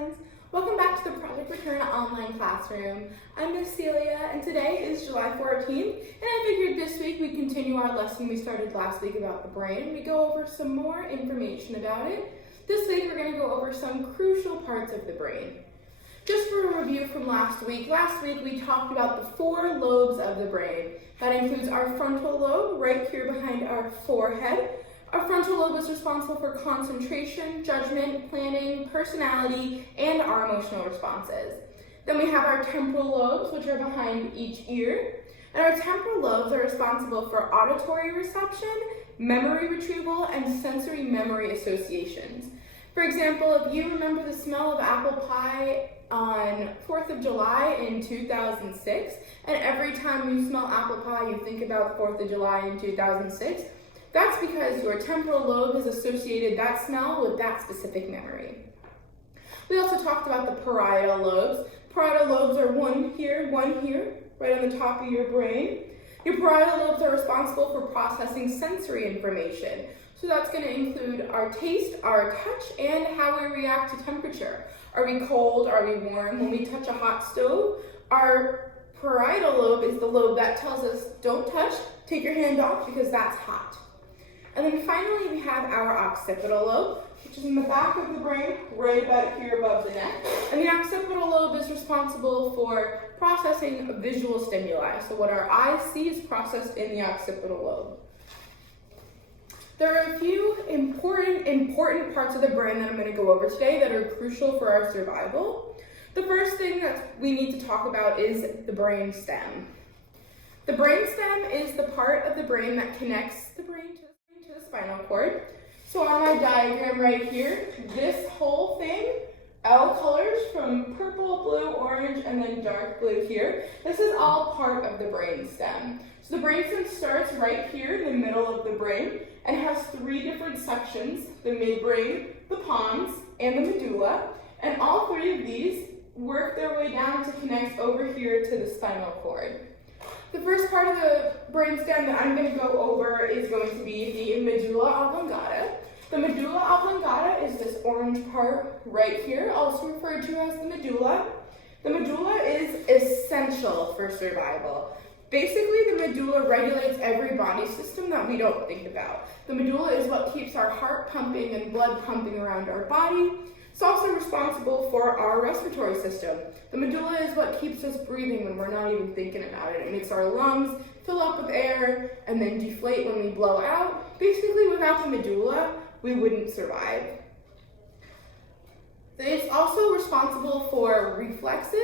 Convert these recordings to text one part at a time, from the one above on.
friends! Welcome back to the Project Return online classroom. I'm Miss Celia, and today is July 14th, and I figured this week we'd continue our lesson we started last week about the brain. We go over some more information about it. This week we're going to go over some crucial parts of the brain. Just for a review from last week we talked about the 4 lobes of the brain. That includes our frontal lobe, right here behind our forehead. Our frontal lobe is responsible for concentration, judgment, planning, personality, and our emotional responses. Then we have our temporal lobes, which are behind each ear. And our temporal lobes are responsible for auditory reception, memory retrieval, and sensory memory associations. For example, if you remember the smell of apple pie on 4th of July in 2006, and every time you smell apple pie, you think about 4th of July in 2006, that's because your temporal lobe has associated that smell with that specific memory. We also talked about the parietal lobes. Parietal lobes are one here, right on the top of your brain. Your parietal lobes are responsible for processing sensory information. So that's going to include our taste, our touch, and how we react to temperature. Are we cold? Are we warm? When we touch a hot stove, our parietal lobe is the lobe that tells us, don't touch, take your hand off because that's hot. And then finally, we have our occipital lobe, which is in the back of the brain, right about here above the neck. And the occipital lobe is responsible for processing visual stimuli. So what our eyes see is processed in the occipital lobe. There are a few important parts of the brain that I'm going to go over today that are crucial for our survival. The first thing that we need to talk about is the brain stem. The brain stem is the part of the brain that connects the brain to the spinal cord. So on my diagram right here, this whole thing, L colors from purple, blue, orange, and then dark blue here, this is all part of the brain stem. So the brain stem starts right here in the middle of the brain and has 3 different sections, the midbrain, the pons, and the medulla, and all 3 of these work their way down to connect over here to the spinal cord. The first part of the brainstem that I'm going to go over is going to be the medulla oblongata. The medulla oblongata is this orange part right here, also referred to as the medulla. The medulla is essential for survival. Basically, the medulla regulates every body system that we don't think about. The medulla is what keeps our heart pumping and blood pumping around our body. It's also responsible for our respiratory system. The medulla is what keeps us breathing when we're not even thinking about it. It makes our lungs fill up with air and then deflate when we blow out. Basically, without the medulla, we wouldn't survive. It's also responsible for reflexes.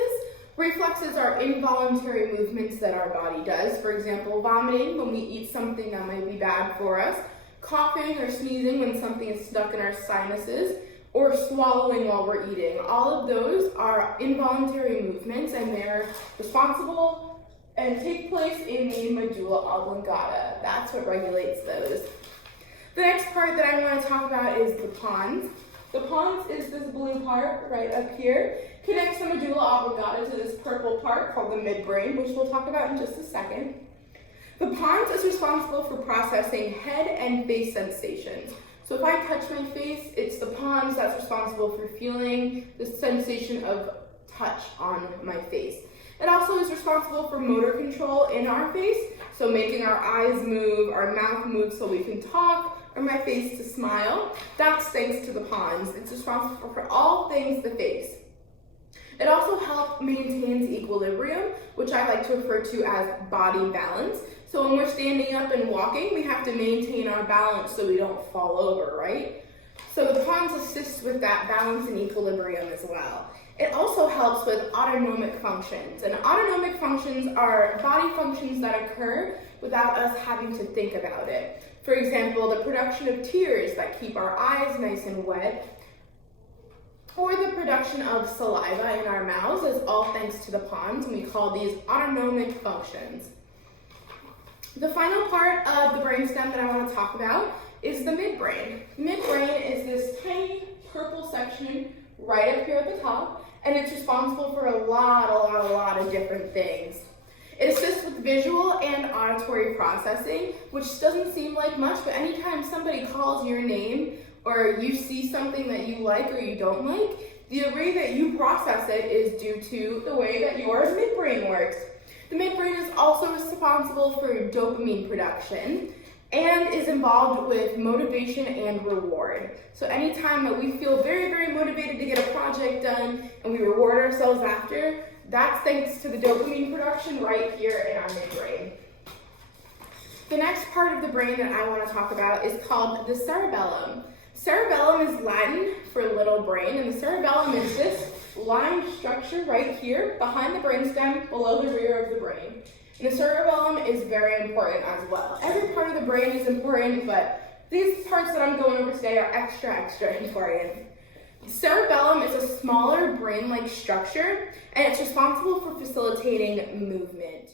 Reflexes are involuntary movements that our body does. For example, vomiting when we eat something that might be bad for us, coughing or sneezing when something is stuck in our sinuses, or swallowing while we're eating. All of those are involuntary movements, and they're responsible and take place in the medulla oblongata. That's what regulates those. The next part that I want to talk about is the pons. The pons is this blue part right up here. Connects the medulla oblongata to this purple part called the midbrain, which we'll talk about in just a second. The pons is responsible for processing head and face sensations. So if I touch my face, it's the pons that's responsible for feeling the sensation of touch on my face. It also is responsible for motor control in our face, so making our eyes move, our mouth move so we can talk, or my face to smile. That's thanks to the pons. It's responsible for all things the face. It also helps maintain equilibrium, which I like to refer to as body balance. So when we're standing up and walking, we have to maintain our balance so we don't fall over, right? So the pons assist with that balance and equilibrium as well. It also helps with autonomic functions. And autonomic functions are body functions that occur without us having to think about it. For example, the production of tears that keep our eyes nice and wet, or the production of saliva in our mouths is all thanks to the pons, and we call these autonomic functions. The final part of the brainstem that I want to talk about is the midbrain. Midbrain is this tiny purple section right up here at the top, and it's responsible for a lot of different things. It assists with visual and auditory processing, which doesn't seem like much, but anytime somebody calls your name or you see something that you like or you don't like, The way that you process it is due to the way that your midbrain works. The midbrain is also responsible for dopamine production and is involved with motivation and reward. So anytime that we feel very, very motivated to get a project done and we reward ourselves after, that's thanks to the dopamine production right here in our midbrain. The next part of the brain that I want to talk about is called the cerebellum. Cerebellum is Latin for little brain, and the cerebellum is this lined structure right here behind the brainstem below the rear of the brain. And the cerebellum is very important as well. Every part of the brain is important, but these parts that I'm going over today are extra important. The cerebellum is a smaller brain-like structure, and it's responsible for facilitating movement.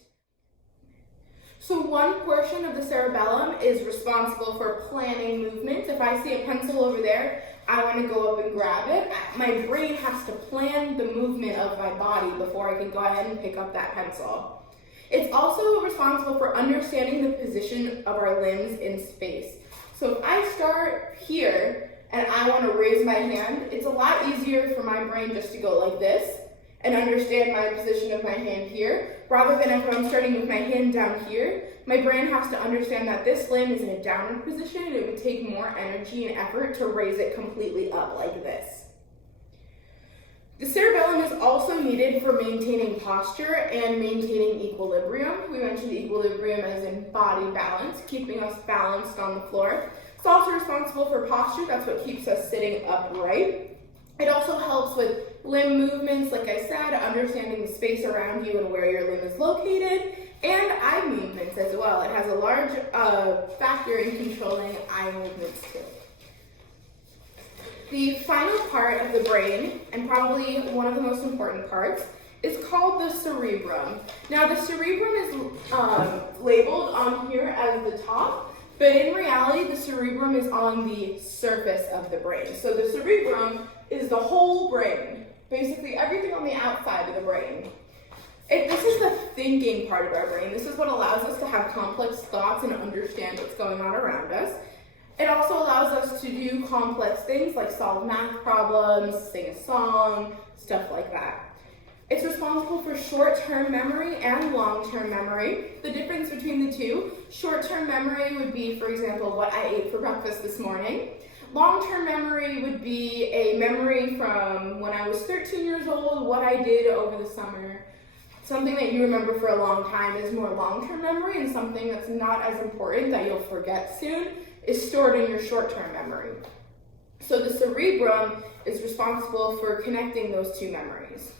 So one portion of the cerebellum is responsible for planning movement. If I see a pencil over there, I want to go up and grab it. My brain has to plan the movement of my body before I can go ahead and pick up that pencil. It's also responsible for understanding the position of our limbs in space. So if I start here and I want to raise my hand, it's a lot easier for my brain just to go like this and understand my position of my hand here, rather than if I'm starting with my hand down here, my brain has to understand that this limb is in a downward position and it would take more energy and effort to raise it completely up like this. The cerebellum is also needed for maintaining posture and maintaining equilibrium. We mentioned equilibrium as in body balance, keeping us balanced on the floor. It's also responsible for posture, that's what keeps us sitting upright. It also helps with limb movements, like I said, understanding the space around you and where your limb is located, and eye movements as well. It has a large factor in controlling eye movements too. The final part of the brain, and probably one of the most important parts, is called the cerebrum. Now the cerebrum is labeled on here as the top, but in reality the cerebrum is on the surface of the brain. So the cerebrum is the whole brain, basically everything on the outside of the brain. This is the thinking part of our brain. This is what allows us to have complex thoughts and understand what's going on around us. It also allows us to do complex things like solve math problems, sing a song, stuff like that. It's responsible for short-term memory and long-term memory. The difference between the two, short-term memory would be, for example, what I ate for breakfast this morning. Long-term memory would be a memory from when I was 13 years old, what I did over the summer. Something that you remember for a long time is more long-term memory, and something that's not as important that you'll forget soon is stored in your short-term memory. So the cerebrum is responsible for connecting those two memories.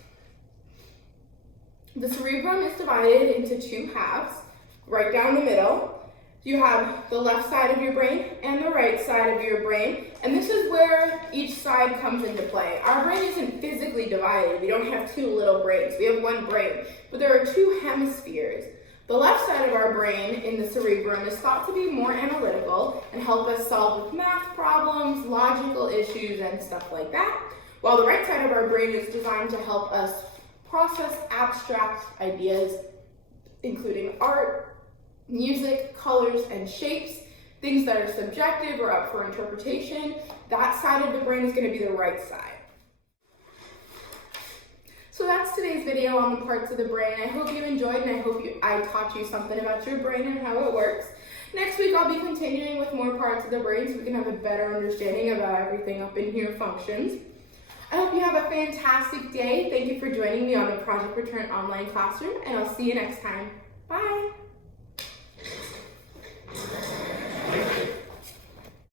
The cerebrum is divided into two halves, right down the middle. You have the left side of your brain and the right side of your brain, and this is where each side comes into play. Our brain isn't physically divided. We don't have two little brains. We have one brain, but there are two hemispheres. The left side of our brain in the cerebrum is thought to be more analytical and help us solve with math problems, logical issues, and stuff like that, while the right side of our brain is designed to help us process abstract ideas, including art, music, colors, and shapes, things that are subjective or up for interpretation. That side of the brain is going to be the right side. So that's today's video on the parts of the brain. I hope you enjoyed, and I hope I taught you something about your brain and how it works. Next week I'll be continuing with more parts of the brain so we can have a better understanding of how everything up in here functions. I hope you have a fantastic day. Thank you for joining me on the Project Return online classroom, and I'll see you next time. Bye!